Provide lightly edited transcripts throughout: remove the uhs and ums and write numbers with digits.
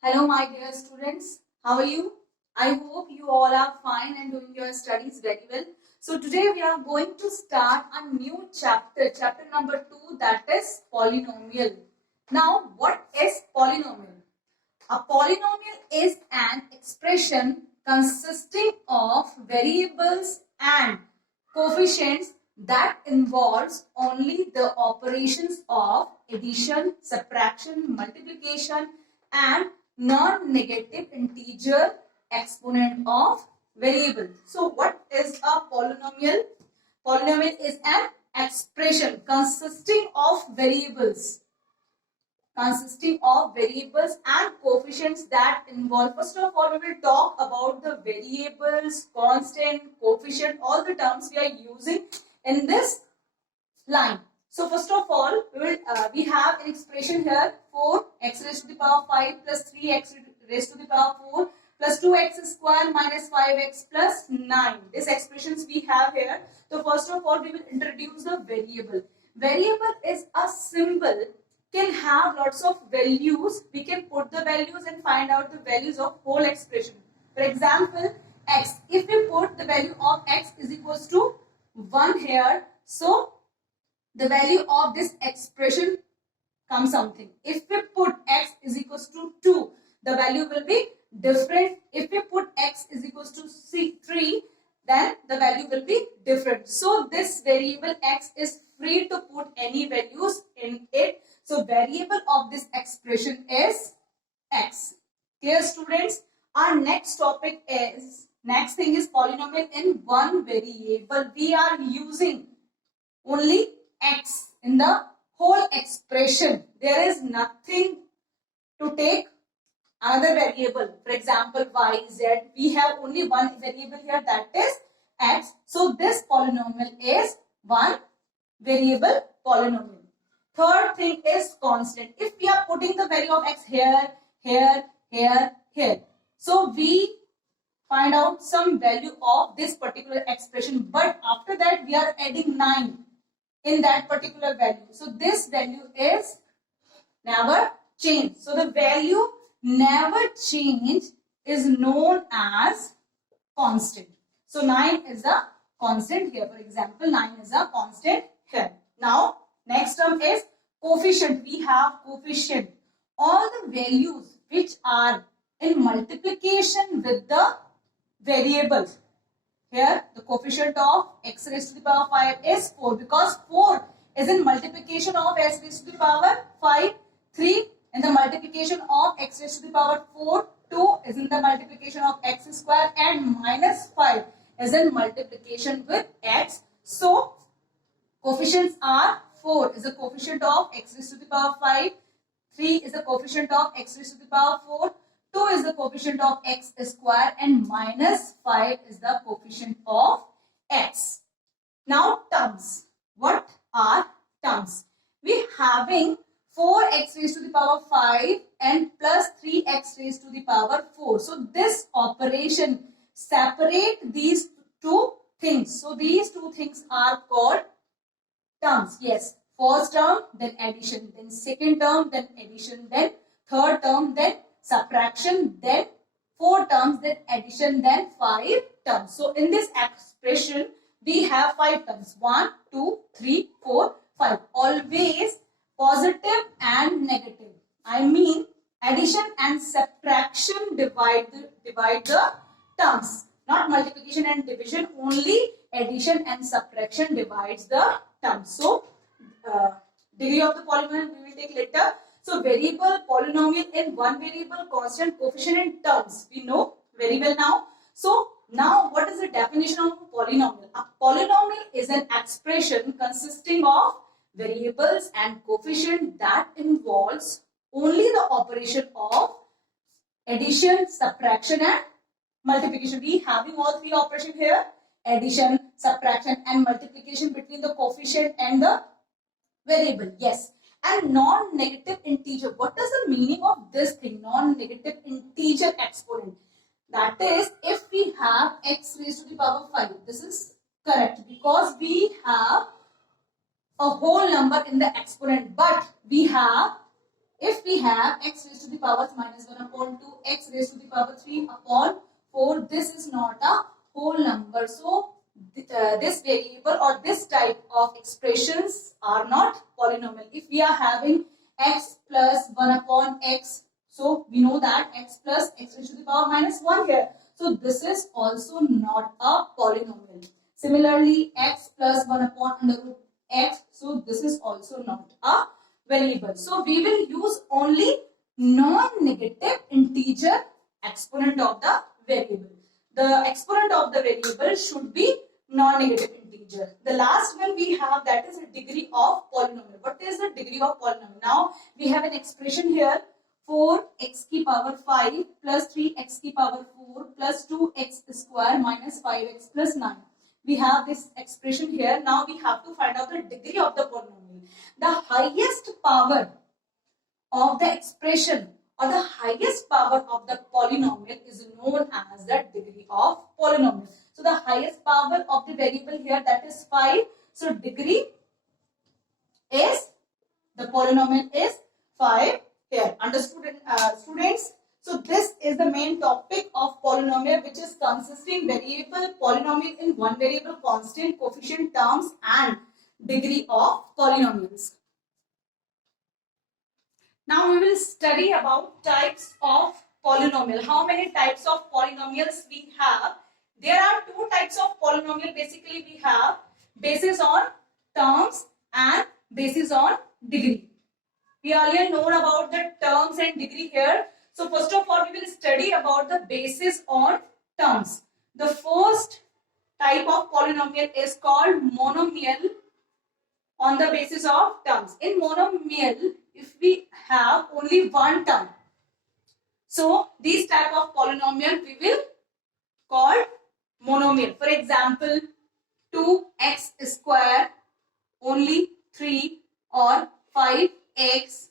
Hello, my dear students. How are you? I hope you all are fine and doing your studies very well. So today we are going to start a new chapter number 2, that is polynomial. Now, what is polynomial? A polynomial is an expression consisting of variables and coefficients that involves only the operations of addition, subtraction, multiplication and non-negative integer exponent of variable. So what is a polynomial? Polynomial is an expression consisting of variables and coefficients that involve. First of all, we will talk about the variables, constant, coefficient, all the terms we are using in this line. So first of all, we have an expression here: 4x raised to the power 5 plus 3x raised to the power 4 plus 2x square minus 5x plus 9. These expressions we have here. So first of all, we will introduce the variable. Variable is a symbol, can have lots of values. We can put the values and find out the values of whole expression. For example, x. If we put the value of x is equals to 1 here, so the value of this expression comes something. If we put x is equals to 2, the value will be different. If we put x is equals to 3, then the value will be different. So this variable x is free to put any values in it. So variable of this expression is x. Clear, students? Our next thing is polynomial in one variable. We are using only x in the whole expression. There is nothing to take another variable. For example, y, z. We have only one variable here, that is x. So this polynomial is one variable polynomial. Third thing is constant. If we are putting the value of x here, here, so we find out some value of this particular expression, but after that we are adding 9 in that particular value. So this value is never changed. So the value never change is known as constant. So 9 is a constant here. For example, 9 is a constant here. Now, next term is coefficient. We have coefficient. All the values which are in multiplication with the variables. Here, the coefficient of x raised to the power 5 is 4, because 4 is in multiplication of x raised to the power 5, 3 in the multiplication of x raised to the power 4, 2 is in the multiplication of x square, and minus 5 is in multiplication with x. So, coefficients are 4 is the coefficient of x raised to the power 5, 3 is the coefficient of x raised to the power 4, 2 is the coefficient of x square, and minus 5 is the coefficient of x. Now terms. What are terms? We having 4x raised to the power 5 and plus 3x raised to the power 4. So this operation separate these two things. So these two things are called terms. Yes. First term, then addition, then second term, then addition, then third term, then subtraction, then 4 terms, then addition, then 5 terms. So in this expression, we have 5 terms. 1, 2, 3, 4, 5. Always positive and negative. I mean, addition and subtraction divide the terms. Not multiplication and division. Only addition and subtraction divides the terms. So, degree of the polynomial we will take later. So variable, polynomial in one variable, constant, coefficient and terms. We know very well now. So now what is the definition of a polynomial? A polynomial is an expression consisting of variables and coefficient that involves only the operation of addition, subtraction and multiplication. We having all three operations here: addition, subtraction and multiplication between the coefficient and the variable. Yes. And non-negative integer. What is the meaning of this thing? Non-negative integer exponent. That is, if we have x raised to the power 5. This is correct because we have a whole number in the exponent. But we have, if we have x raised to the power minus 1 upon x raised to the power 3 upon 4. This is not a whole number. So this variable or this type of expressions are not polynomial. If we are having x plus 1 upon x, so we know that x plus x raised to the power minus 1 here. So this is also not a polynomial. Similarly, x plus 1 upon under root x, so this is also not a variable. So we will use only non-negative integer exponent of the variable. The exponent of the variable should be non-negative integer. The last one we have, that is a degree of polynomial. What is the degree of polynomial? Now we have an expression here, 4x की power 5 plus 3x की power 4 plus 2x square minus 5x plus 9. We have this expression here. Now we have to find out the degree of the polynomial. The highest power of the expression or the highest power of the polynomial is known as the degree of polynomial. So the highest power of the variable here, that is 5. So degree is, the polynomial is 5 here. Understood, students? So this is the main topic of polynomial, which is consisting variable, polynomial in one variable, constant, coefficient, terms and degree of polynomials. Now we will study about types of polynomial. How many types of polynomials we have? There are two types of polynomial. Basically we have basis on terms and basis on degree. We earlier known about the terms and degree here. So first of all, we will study about the basis on terms. The first type of polynomial is called monomial on the basis of terms. In monomial, if we have only one term, so these type of polynomial we will call monomial. For example, 2x square, only 3, or 5x,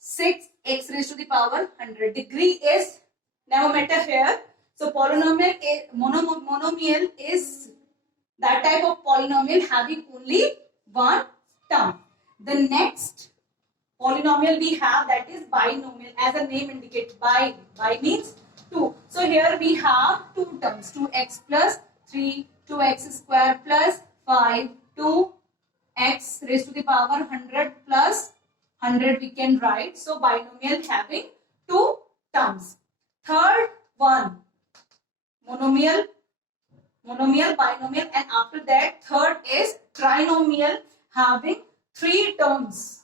6x raised to the power 100. Degree is never matter here. So polynomial is, monomial is that type of polynomial having only one term. The next polynomial we have, that is binomial, as the name indicates. Bi means 2. So here we have two terms, 2x plus 3, 2x square plus 5, 2x raised to the power 100 plus 100 we can write. So binomial having two terms. Third one, monomial, binomial, and after that third is trinomial having three terms.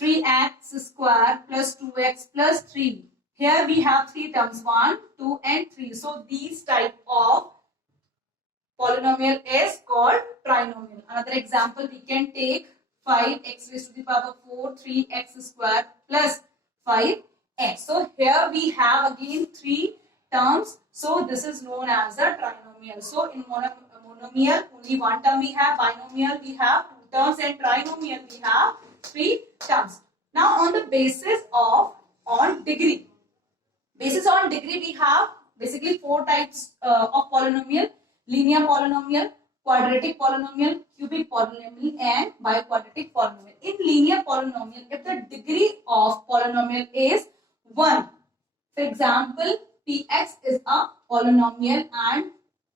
3x square plus 2x plus 3. Here we have three terms, 1, 2 and 3. So these type of polynomial is called trinomial. Another example we can take 5x raised to the power 4, 3x square plus 5x. So here we have again three terms. So this is known as a trinomial. So in monomial only one term we have, binomial we have two terms, and trinomial we have three terms. Now on the basis of degree. Basis on degree we have basically four types of polynomial: linear polynomial, quadratic polynomial, cubic polynomial and biquadratic polynomial. In linear polynomial, if the degree of polynomial is 1, for example, px is a polynomial and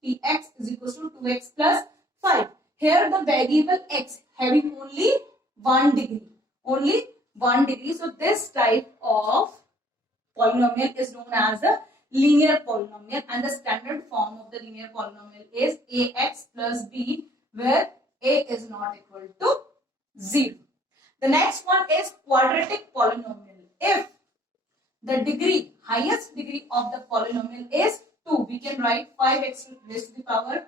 px is equal to 2x plus 5. Here the variable x having only 1 degree. Only 1 degree. So this type of polynomial is known as a linear polynomial, and the standard form of the linear polynomial is ax plus b, where a is not equal to 0. The next one is quadratic polynomial. If the degree, highest degree of the polynomial is 2, we can write 5x raised to the power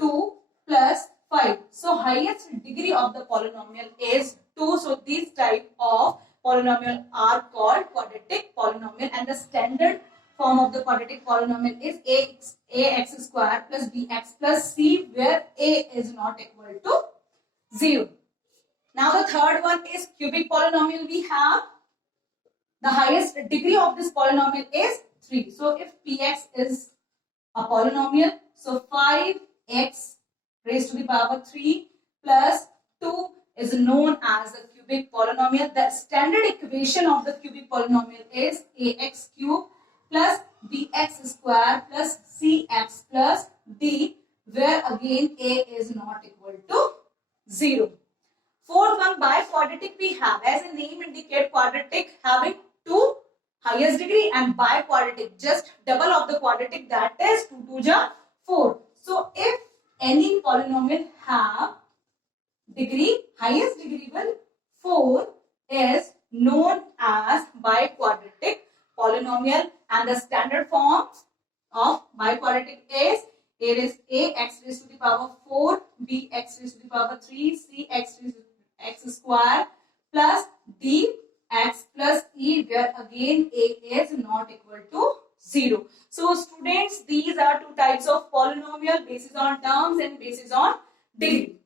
2 plus 5. So highest degree of the polynomial is 2. So these type of polynomial are called quadratic polynomial, and the standard form of the quadratic polynomial is ax square plus bx plus c, where a is not equal to 0. Now the third one is cubic polynomial. We have the highest degree of this polynomial is 3. So if px is a polynomial, so 5x raised to the power 3 plus 2 is known as a cubic polynomial. The standard equation of the cubic polynomial is ax cube plus bx square plus cx plus d, where again a is not equal to 0. Fourth one, by quadratic we have, as the name indicate, quadratic having two highest degree, and by quadratic just double of the quadratic, that is 2 2 ja 4. So if any polynomial have degree, highest degree will 4, is known as biquadratic polynomial, and the standard form of biquadratic is, it is ax raised to the power 4, bx raised to the power 3, cx raised to x square plus dx plus e, where again a is not equal to 0. So students, these are two types of polynomial, basis on terms and basis on degree.